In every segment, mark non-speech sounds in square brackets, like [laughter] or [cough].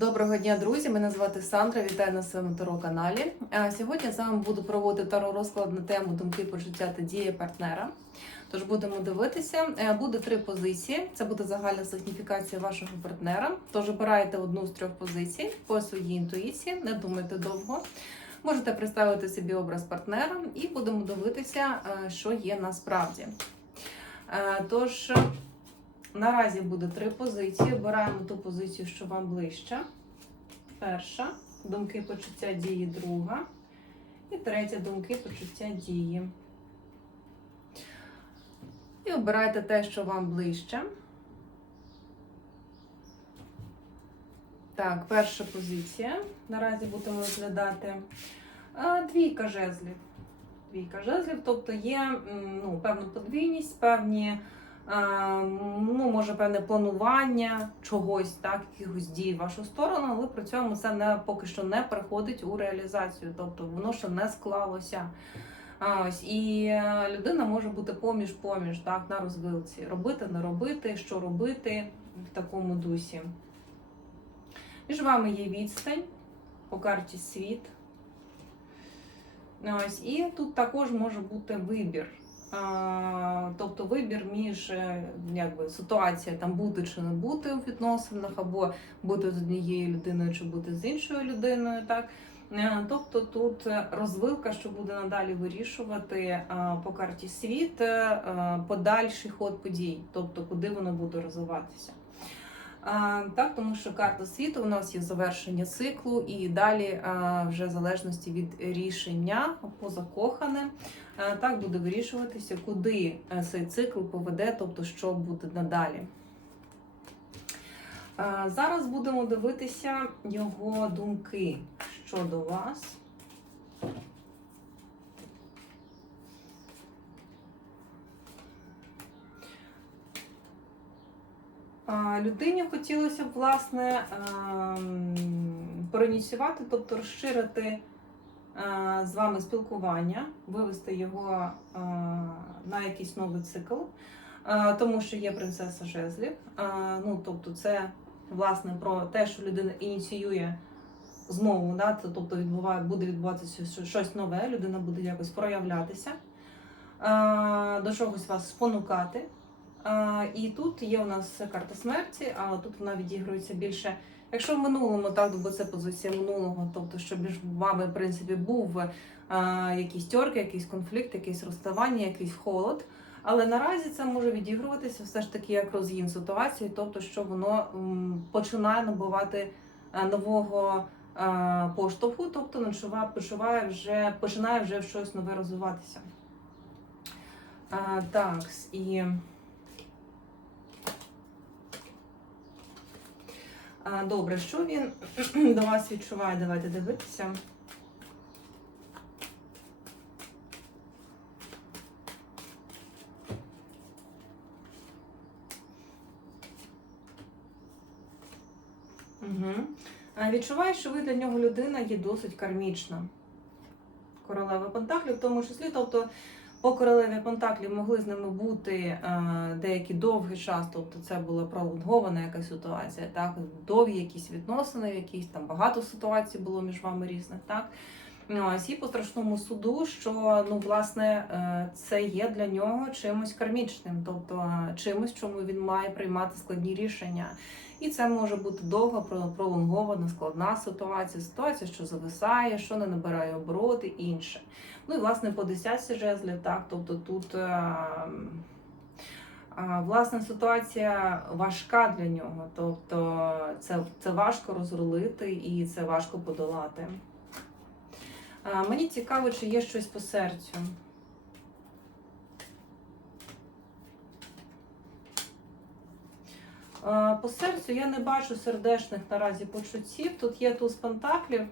Доброго дня, друзі! Мене звати Сандра. Вітаю на своєму таро каналі. Сьогодні я з вами буду проводити таро розклад на тему думки, почуття та дії партнера. Тож будемо дивитися. Е, Буде три позиції. Це буде загальна сигніфікація вашого партнера. Тож обирайте одну з трьох позицій по своїй інтуїції. Не думайте довго. Можете представити собі образ партнера і будемо дивитися, е, що є насправді. Е, Тож. Наразі буде три позиції. Обираємо ту позицію, що вам ближче. Перша думки, почуття дії, друга. І третя думки, почуття дії. І обирайте те, що вам ближче. Так, перша позиція. Наразі будемо розглядати двійка жезлів. Двійка жезлів, тобто є ну, певна подвійність, певні ну, може, певне планування чогось, так, якихось дій в вашу сторону, але при цьому це не поки що не приходить у реалізацію, тобто воно ще не склалося. Ось і е, людина може бути поміж-поміж, так, на розвилці. Робити, не робити, що робити в такому дусі. Між вами є відстань по карті світ. Ось, і тут також може бути вибір. Тобто вибір між е, якби, ситуація там бути чи не бути у відносинах, або бути з однією людиною, чи бути з іншою людиною. так. Е, Тобто тут розвилка, що буде надалі вирішувати е, по карті світ е, подальший ход подій, тобто куди воно буде розвиватися. Так, тому що карта світу у нас є завершення циклу, і далі вже в залежності від рішення по закоханим, а, так буде вирішуватися, куди е, цей цикл поведе, тобто що буде надалі. Зараз будемо дивитися його думки щодо вас. Людині хотілося б, власне, ем, проініціювати, тобто розширити е, з вами спілкування, вивести його е, на якийсь новий цикл, Е, тому що є принцеса жезлів. Е, Ну, тобто, це власне про те, що людина ініціює знову, да, це, тобто відбуває, буде відбуватися щось- нове, людина буде якось проявлятися, е, до чогось вас спонукати. І тут є у нас карта смерті, а тут вона відігрується більше. Якщо в минулому, так, бо це позиція минулого, тобто, що між вами, в принципі, був а, якісь тьорки, якийсь конфлікт, якесь розставання, якийсь холод. Але наразі це може відігруватися все ж таки як розгін ситуації, тобто, що воно починає набувати е, нового е, поштовху, тобто почуває, вже, починає вже щось нове розвиватися. Так, і. Добре, що він [clears throat] до вас відчуває? Давайте дивитися. Угу. Відчуваю, що ви для нього людина є досить кармічна. Королева Пентаклів, в тому числі, тобто по королеві Пентаклів могли з ними бути деякі деякий довгий час, тобто це була пролонгована якась ситуація, так, довгі якісь відносини, якісь там багато ситуацій було між вами різних, так. Ось і по страшному суду, що ну, власне, е, це є для нього чимось кармічним, тобто е, чимось, чому він має приймати складні рішення. І це може бути довга, пролонгована, складна ситуація, ситуація, що зависає, що не набирає обороти, інше. Ну і власне по десятці жезлів, так, тобто тут. е, Власне, ситуація важка для нього, тобто це, це важко розрулити і це важко подолати. А, Мені цікаво, чи є щось по серцю. А, По серцю я не бачу сердечних наразі почуттів. Тут є туз пентаклів.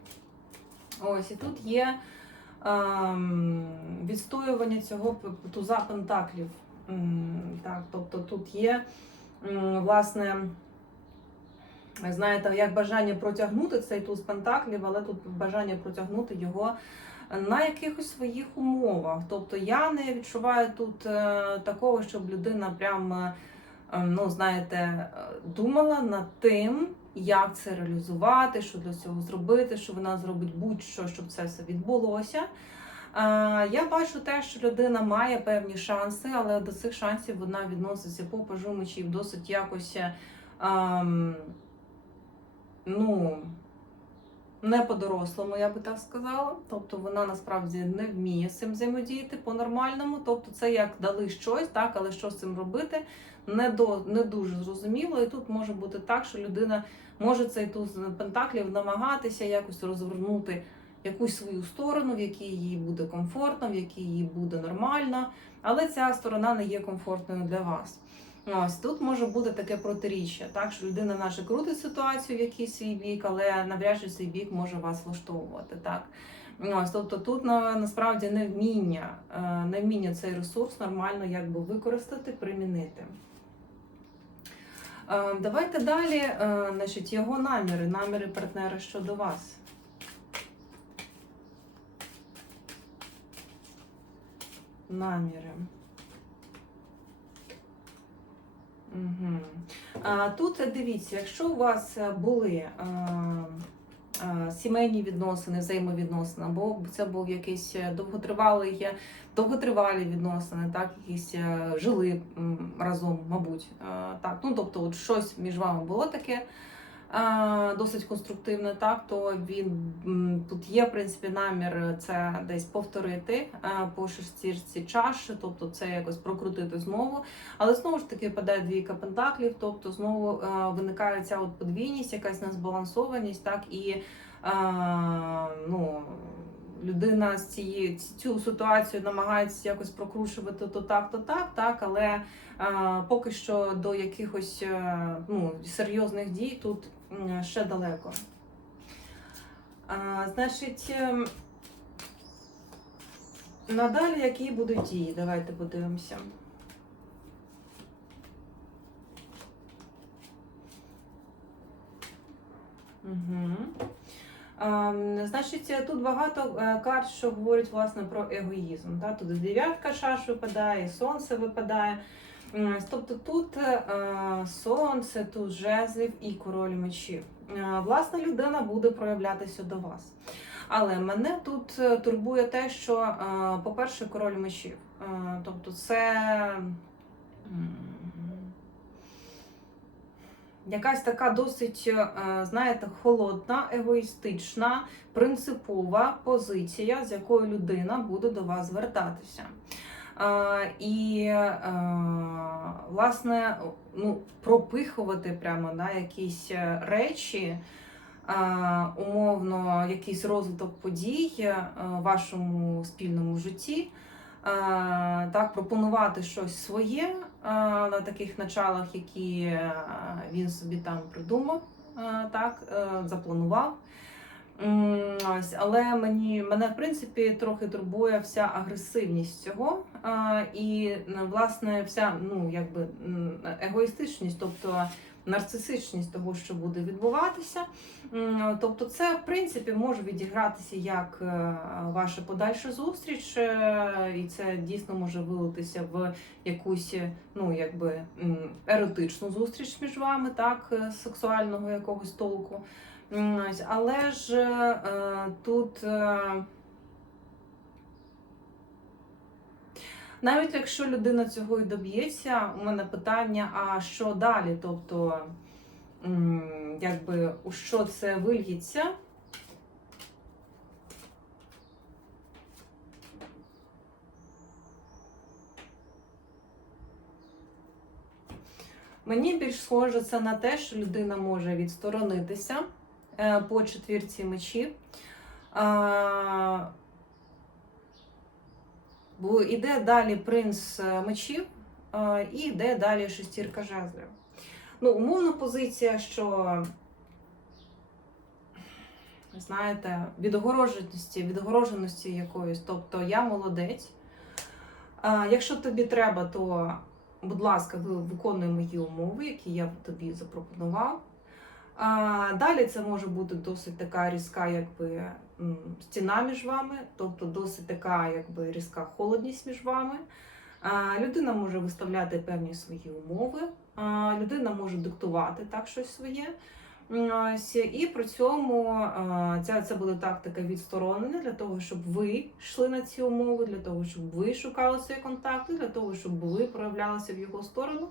Ось, і тут є ем, відстоювання цього туза пентаклів. Так, тобто тут є, власне, знаєте, як бажання протягнути цей туз пентаклів, але тут бажання протягнути його на якихось своїх умовах. Тобто я не відчуваю тут е, такого, щоб людина прям, е, ну, знаєте, е, думала над тим, як це реалізувати, що для цього зробити, що вона зробить будь-що, щоб це все відбулося. Е, Я бачу те, що людина має певні шанси, але до цих шансів вона відноситься по пажу досить якось. е, ем, ну, не по-дорослому, я би так сказала. Тобто вона насправді не вміє з цим взаємодіяти по-нормальному. Тобто, це як дали щось, так, але що з цим робити, не, до, не дуже зрозуміло. І тут може бути так, що людина може цей туз пентаклів намагатися якось розвернути якусь свою сторону, в якій їй буде комфортно, в якій їй буде нормально, але ця сторона не є комфортною для вас. Ось тут може бути таке протиріччя, так що людина наша крутить ситуацію в якийсь свій бік, але навряд чи цей бік може вас влаштовувати. Так ось тобто тут на, насправді невміння, е, невміння цей ресурс нормально якби використати, примінити. Е, Давайте далі, е, значить, його наміри, наміри партнера щодо вас. Наміри. А, тут е, дивіться, якщо у вас е, були а, а, сімейні відносини, взаємовідносини, або це був якийсь е, довготривалий, е, довготривалі відносини, так, якісь е, жили разом, мабуть. Так, ну, тобто, от щось між вами було таке досить конструктивне, так, то він тут є, в принципі, намір це десь повторити по шестірці чаш, тобто це якось прокрутити знову. Але знову ж таки падає двійка пентаклів, тобто знову е, виникає ця от подвійність, якась незбалансованість, так і е, ну, людина з цієї цю ситуацію намагається якось прокручувати то так, то так, так, але е, поки що до якихось е, ну, серйозних дій тут ще далеко. А, значить, ем, надалі які будуть дії? Давайте подивимося. Угу. А, значить, тут багато е, карт, що говорять власне про егоїзм. Да? Тут дев'ятка шаш випадає, сонце випадає. М, Тобто тут е, сонце, тут жезлів і король мечів. Е, Власна людина буде проявлятися до вас. Але мене тут е, турбує те, що, е, по-перше, король мечів. Е, Тобто, це. Якась така досить, е, знаєте, холодна, егоїстична, принципова позиція, з якою людина буде до вас звертатися. І, е, власне, ну, пропихувати прямо на якісь е, речі, е, умовно, якийсь розвиток подій в вашому спільному житті. Так, пропонувати щось своє на таких началах, які він собі там придумав, так, запланував. Ось, але мені мене в принципі трохи турбує вся агресивність цього і власне вся ну якби егоїстичність, тобто нарцисичність того, що буде відбуватися. Тобто, це в принципі може відігратися як е, ваша подальша зустріч, е, і це дійсно може вилитися в якусь ну якби еротичну зустріч між вами, так е, сексуального якогось толку. Але ж е, тут. е, Навіть якщо людина цього і доб'ється, у мене питання: а що далі? Тобто, якби у що це вильється? Мені більш схоже це на те, що людина може відсторонитися е, по четвірці мечів. А, Бо йде далі принц е, мечів е, і йде далі шестірка жезлів. Ну, умовна позиція, що, знаєте, відгороженості, відгороженості якоїсь, тобто я молодець. Якщо тобі треба, то, будь ласка, ви виконуй мої умови, які я тобі запропонував. А, Далі це може бути досить така різка, якби стіна між вами, тобто досить така, якби різка холодність між вами. А, Людина може виставляти певні свої умови, а, людина може диктувати так щось своє. Ось, і при цьому ця це буде тактика відсторонення для того, щоб ви йшли на ці умови, для того, щоб ви шукали свої контакти, для того, щоб ви проявлялися в його сторону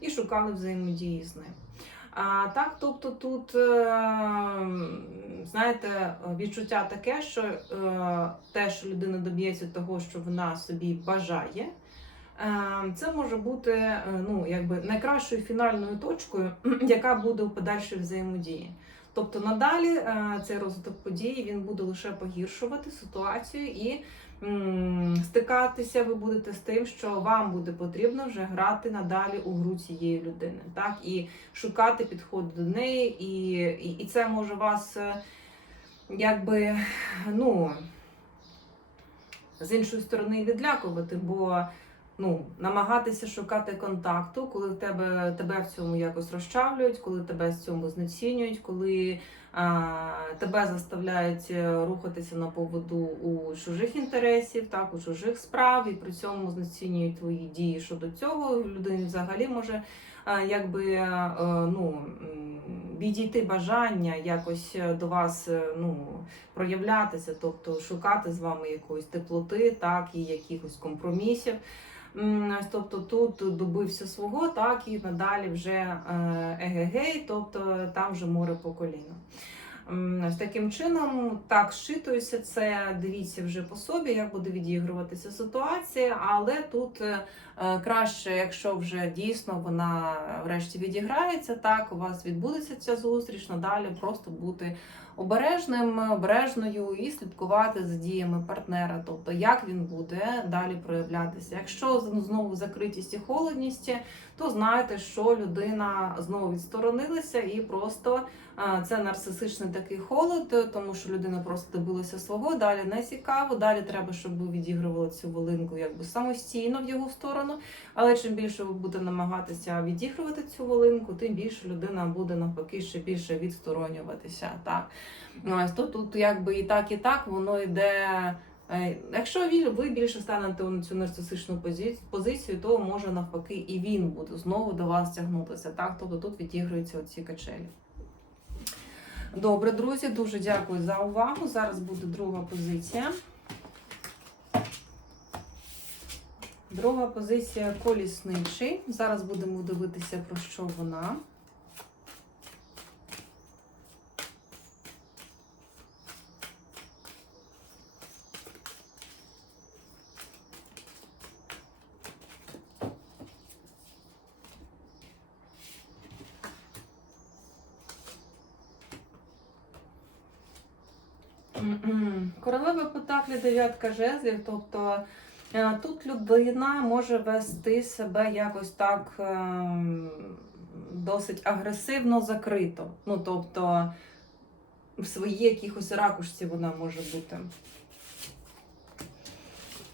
і шукали взаємодії з ним. А так, тобто тут, е, знаєте, відчуття таке, що е, те, що людина доб'ється того, що вона собі бажає, е, це може бути ну, якби найкращою фінальною точкою, [clears throat] яка буде у подальшій взаємодії. Тобто надалі цей розвиток подій він буде лише погіршувати ситуацію і стикатися ви будете з тим, що вам буде потрібно вже грати надалі у гру цієї людини, так? І шукати підход до неї, і, і, і це може вас е, якби ну з іншої сторони відлякувати, бо ну, намагатися шукати контакту, коли тебе, тебе в цьому якось розчавлюють, коли тебе в цьому знецінюють, коли тебе заставляють е, рухатися на поводу у чужих інтересів, так, у чужих справ, і при цьому знецінюють твої дії щодо цього. Людині взагалі може якби е, ну, відійти бажання якось е, до вас е, ну, проявлятися, тобто шукати з вами якоїсь теплоти, так, і якихось компромісів. Тобто тут добився свого, так і надалі вже е, егегей, тобто там вже море по коліну. М, таким чином, так, зчитується це, дивіться вже по собі, як буде відігруватися ситуація, але тут е, е, краще, якщо вже дійсно вона врешті відіграється, так, у вас відбудеться ця зустріч, надалі просто бути обережним, обережною і слідкувати за діями партнера, тобто як він буде далі проявлятися. Якщо знову закритість і холодність, то знайте, що людина знову відсторонилася і просто це нарцисичний такий холод, тому що людина просто добилася свого, далі не цікаво. Далі треба, щоб ви відігрували цю волинку якби самостійно в його сторону. Але чим більше ви будете намагатися відігрувати цю волинку, тим більше людина буде навпаки ще більше відсторонюватися. Так ось то тут якби і так, і так воно йде. Е, Якщо ви більше станете на цю нарцисичну позицію, то може навпаки і він буде знову до вас тягнутися. Так, тобто тут відігруються оці качелі. Добре, друзі, дуже дякую за увагу. Зараз буде друга позиція. Друга позиція колісничий. Зараз будемо дивитися, про що вона. Дев'ятка жезлів, тобто е, тут людина може вести себе якось так ем, досить агресивно закрито. Ну, тобто в своїй якихось ракушці вона може бути.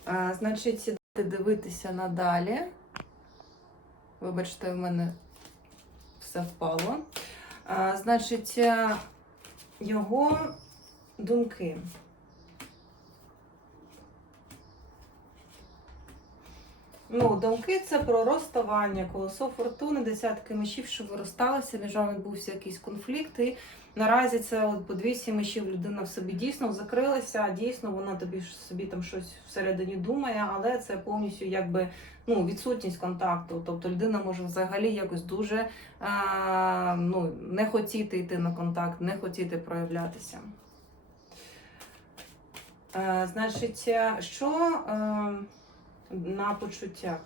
Е, Значить, сідати дивитися надалі. Вибачте, в мене все впало. Е, Значить, е, його думки. Ну, думки це про розставання, колесо фортуни, десятки мечів, що виросталися, між вами відбувся якийсь конфлікт. І наразі це от по двісті мечів людина в собі дійсно закрилася, дійсно вона тобі собі там щось всередині думає, але це повністю якби ну, відсутність контакту. Тобто людина може взагалі якось дуже а, ну, не хотіти йти на контакт, не хотіти проявлятися. Е, Значить, е, що е, на почуттях?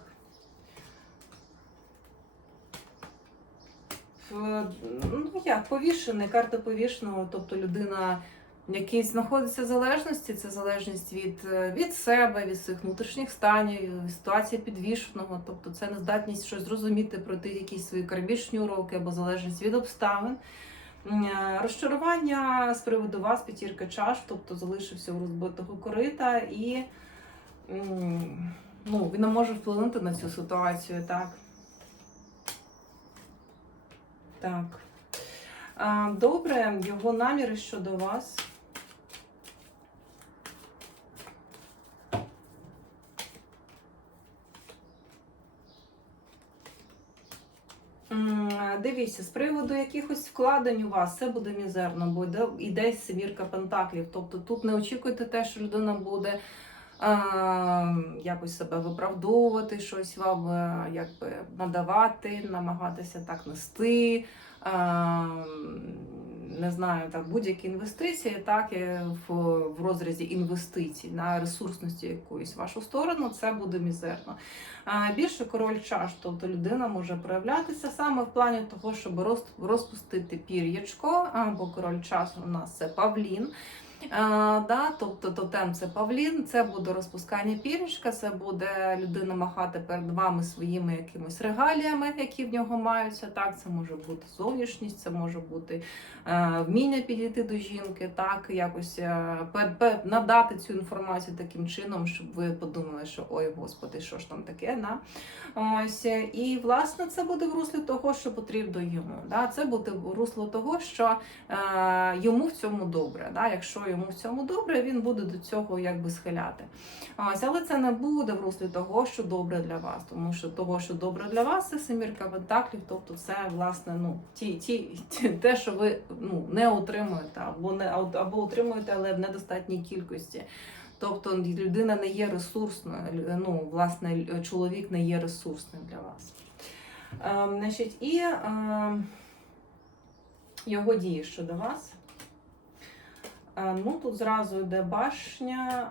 Ну як, повішений, карта повішеного, тобто людина, який знаходиться в залежності, це залежність від, від себе, від своїх внутрішніх станів, від ситуації підвішеного, тобто це нездатність щось зрозуміти, пройти якісь свої карбічні уроки або залежність від обставин. Е, Розчарування з приводу вас, п'ятірка чаш, тобто залишився у розбитого корита, і ну, він не може вплинути на цю ситуацію, так. Так. Добре, його наміри щодо вас. Дивіться. з приводу якихось вкладень у вас це буде мізерно, бо йде, йде семірка пентаклів. Тобто тут не очікуйте те, що людина буде якось себе виправдовувати, щось вам е, якби надавати, намагатися так нести. Не знаю, так, будь-які інвестиції, так і в, в розрізі інвестицій на ресурсності якоїсь вашу сторону, це буде мізерно. А, більше король чаш, тобто людина може проявлятися саме в плані того, щоб роз, розпустити пір'ячко, або король часу у нас це павлін. Да, тобто тотем це павлін, це буде розпускання пірічка, це буде людина махати перед вами своїми якимись регаліями, які в нього маються. Так, це може бути зовнішність, це може бути е, вміння підійти до жінки, так якось е, надати цю інформацію таким чином, щоб ви подумали, що ой, господи, що ж там таке. Да? Ось і власне це буде в руслі того, що потрібно йому. Да? Це буде в русло того, що е, йому в цьому добре. Да? Якщо йому в цьому добре, він буде до цього якби схиляти. Ось, але це не буде в руслі того, що добре для вас, тому що того, що добре для вас, це семірка пентаклів, тобто це власне ну ті, ті, ті те, що ви ну не отримуєте, або не або отримуєте, але в недостатній кількості. Тобто людина не є ресурсною, ну, власне, чоловік не є ресурсним для вас. Ем, значить, і ем, його дії щодо вас. Е, ну, тут зразу йде башня.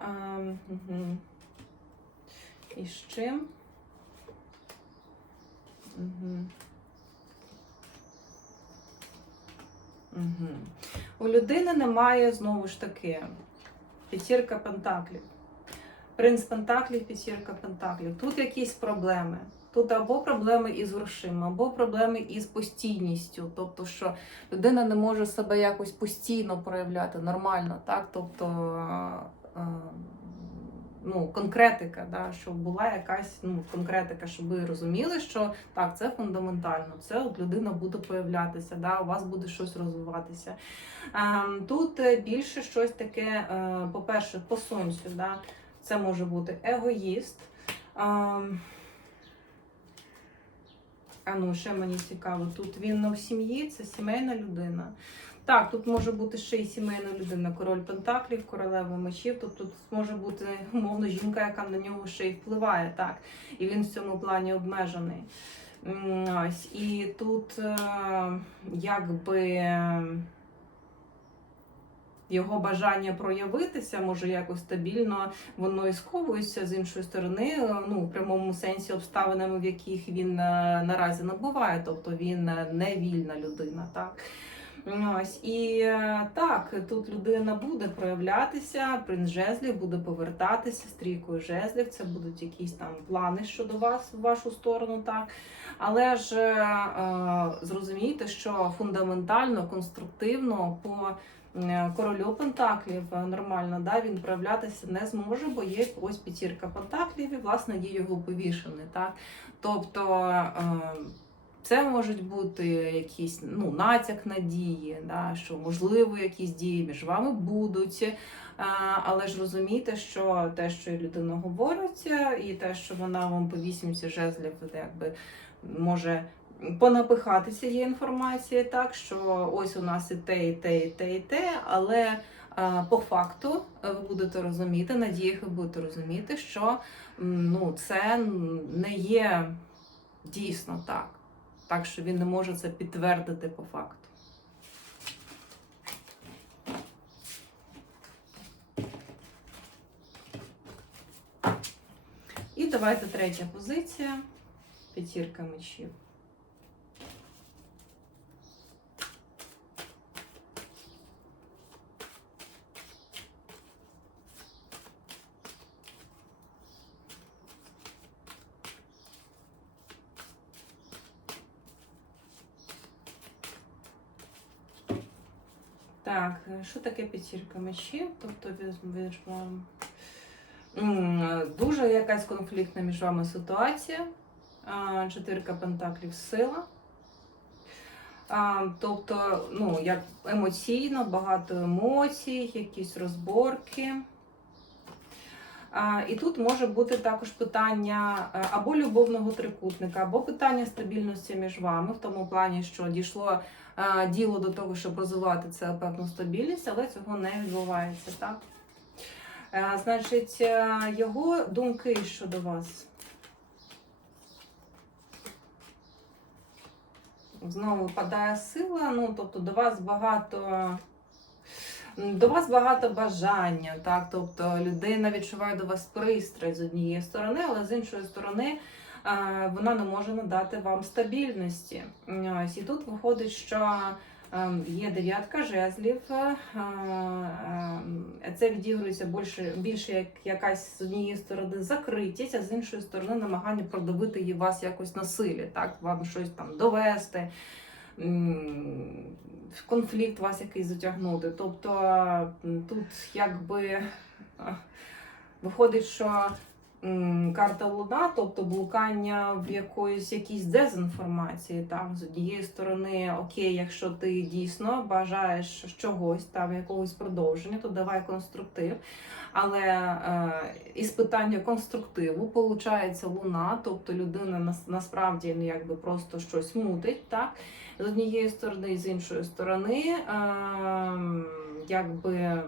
Угу. І з чим? Угу. У людини немає знову ж таки п'ятірка пентаклів. Принц Пентаклів, п'ятірка Пентаклів. Тут якісь проблеми. Тут або проблеми із грошима, або проблеми із постійністю. Тобто, що людина не може себе якось постійно проявляти нормально, так? Тобто е, е, ну, конкретика, да? щоб була якась ну, конкретика, щоб ви розуміли, що так, це фундаментально, це от людина буде появлятися, да? у вас буде щось розвиватися. Ем, Тут е, більше щось таке, по-перше, по сонцю. Да? Це може бути егоїст. А ну, ще мені цікаво, тут він в сім'ї, це сімейна людина. Так, тут може бути ще й сімейна людина, король Пентаклів, королева мечів. Тобто тут може бути умовно жінка, яка на нього ще й впливає, так. І він в цьому плані обмежений. Ось. І тут е, якби його бажання проявитися може якось стабільно, воно і сковується з іншої сторони, е, ну в прямому сенсі обставинами, в яких він е, наразі набуває, тобто він е, не вільна людина, так. Ось і так, тут людина буде проявлятися, принц жезлів буде повертатися стрійкою жезлів. Це будуть якісь там плани щодо вас в вашу сторону, так. Але ж е, зрозумійте, що фундаментально, конструктивно по королю Пентаклів е, нормально, да, він проявлятися не зможе, бо є ось п'ятірка Пентаклів і власне є його повішений. Так? Тобто. Е, це можуть бути якісь ну, натяк на дії, да, що можливо якісь дії між вами будуть. Але ж розумійте, що те, що людина говорить, і те, що вона вам по вісімці жезлів якби може понапихати цієї інформації, так що ось у нас і те, і те, і те, і те, але а, по факту ви будете розуміти, на діях ви будете розуміти, що ну, це не є дійсно так так що він не може це підтвердити по факту. І давайте третя позиція. П'ятірка мечів. Так, що таке п'ятірка мечів? Тобто візьмемо дуже якась конфліктна між вами ситуація. Чотирка пентаклів сила. Тобто, ну, як емоційно, багато емоцій, якісь розборки. І тут може бути також питання е, або любовного трикутника, або питання стабільності між вами, в тому плані, що дійшло діло до того, щоб розвивати це певну стабільність, але цього не відбувається. Так? Е, Значить, е, його думки щодо вас. Знову випадає сила, ну тобто до вас багато. До вас багато бажання, так, тобто людина відчуває до вас пристрасть з однієї сторони, але з іншої сторони е, вона не може надати вам стабільності. Ось і тут виходить, що е, є дев'ятка жезлів. е, е, Це відігрується більше, більше як якась з однієї сторони закритість, а з іншої сторони намагання продавити вас якось на силі, так, вам щось там довести в конфлікт вас якийсь затягнути. Тобто тут якби виходить, що карта Луна, тобто блукання в якоїсь якійсь дезінформації. Там з однієї сторони, окей, якщо ти дійсно бажаєш чогось, там якогось продовження, то давай конструктив. Але е, із питання конструктиву получається луна, тобто людина нас- насправді ну, якби просто щось мутить, так? З однієї сторони, з іншої сторони, е, якби.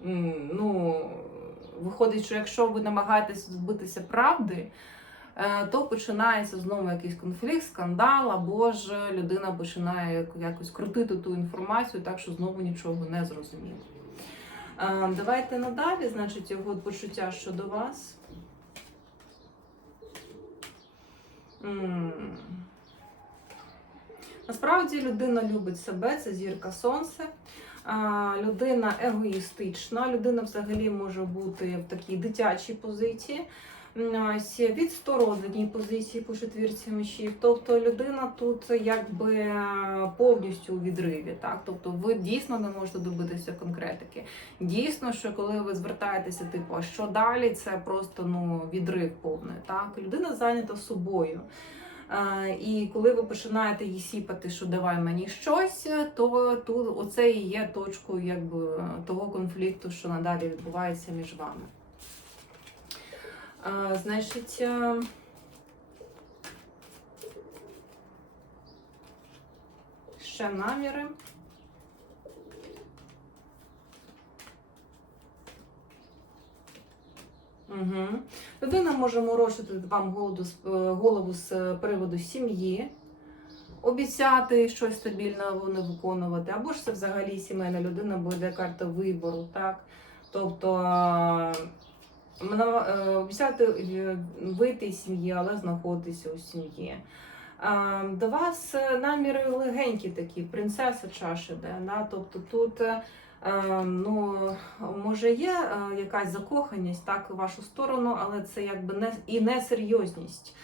Ну, виходить, що якщо ви намагаєтесь добитися правди, е, то починається знову якийсь конфлікт, скандал, або ж людина починає якось крутити ту інформацію, так що знову нічого не зрозуміло. Е, Давайте надалі, значить, його почуття щодо вас. Насправді людина любить себе, це зірка сонце. Людина егоїстична, людина взагалі може бути в такій дитячій позиції, відстороненій позиції по четвірці мечів. Тобто людина тут якби е, повністю у відриві. Так? Тобто ви дійсно не можете добитися конкретики. Дійсно, що коли ви звертаєтеся, типу, а що далі, це просто ну, відрив повний. Так? Людина зайнята собою. І коли ви починаєте її сіпати, що давай мені щось, то тут оце і є точкою якби, того конфлікту, що надалі відбувається між вами. Значить, е, ще наміри. Угу. Людина може морошити вам голову, з- е, голову з приводу сім'ї, обіцяти щось стабільне не виконувати, або ж це взагалі сімейна людина, бо йде карта вибору, так? Тобто е, е, обіцяти е, вийти із сім'ї, але знаходитися у сім'ї. Е, До вас е, наміри легенькі такі, принцеса чаші, де, да? тобто тут. Е, Е, ну, може, є е, якась закоханість так, в вашу сторону, але це якби не і несерйозність.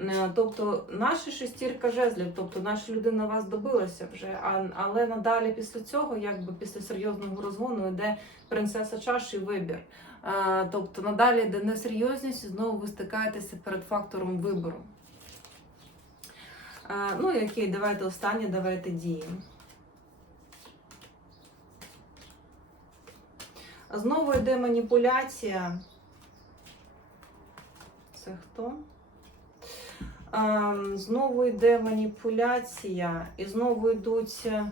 Е, Тобто, наша шестірка жезлів, тобто наша людина вас добилася вже, а, але надалі після цього, якби після серйозного розгону, йде принцеса чаш і вибір. Е, Тобто надалі йде несерйозність, і знову ви стикаєтеся перед фактором вибору. Е, Ну окей, давайте останнє, давайте діємо. Знову йде маніпуляція. Це хто? Ем, Знову йде маніпуляція, і знову йдуть. е,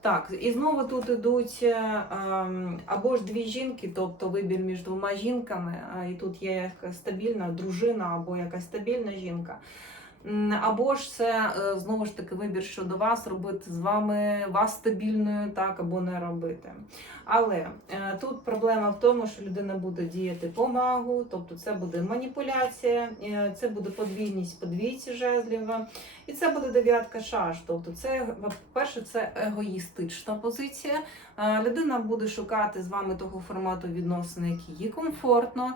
Так, і знову тут йдуть е, ем, або ж дві жінки, тобто вибір між двома жінками, і тут є стабільна дружина або якась стабільна жінка. Або ж це е, знову ж таки вибір щодо вас, робити з вами вас стабільною, так або не робити. Але е, тут проблема в тому, що людина буде діяти по магу, тобто це буде маніпуляція, е, це буде подвійність по двійці жезлів, і це буде дев'ятка шаш. Тобто, це по-перше, це егоїстична позиція. Людина буде шукати з вами того формату відносин, який їй комфортно.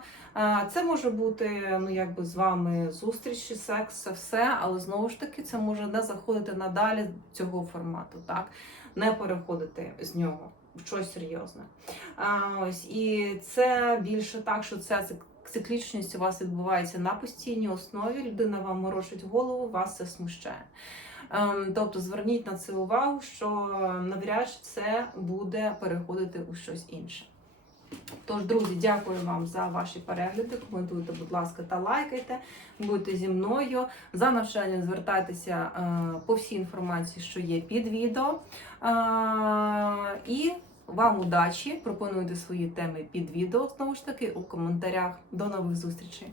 Це може бути ну якби з вами зустрічі, секс, це все, але знову ж таки це може не заходити надалі цього формату, так не переходити з нього в щось серйозне. Ось і це більше так, що це циклічність у вас відбувається на постійній основі, людина вам морочить голову, вас це смущає. Ем, Тобто зверніть на це увагу, що навряд чи це буде переходити у щось інше. Тож, друзі, дякую вам за ваші перегляди. Коментуйте, будь ласка, та лайкайте. Будьте зі мною. За навчанням звертайтеся е, по всій інформації, що є під відео. Е, і вам удачі! Пропонуйте свої теми під відео знову ж таки у коментарях. До нових зустрічей!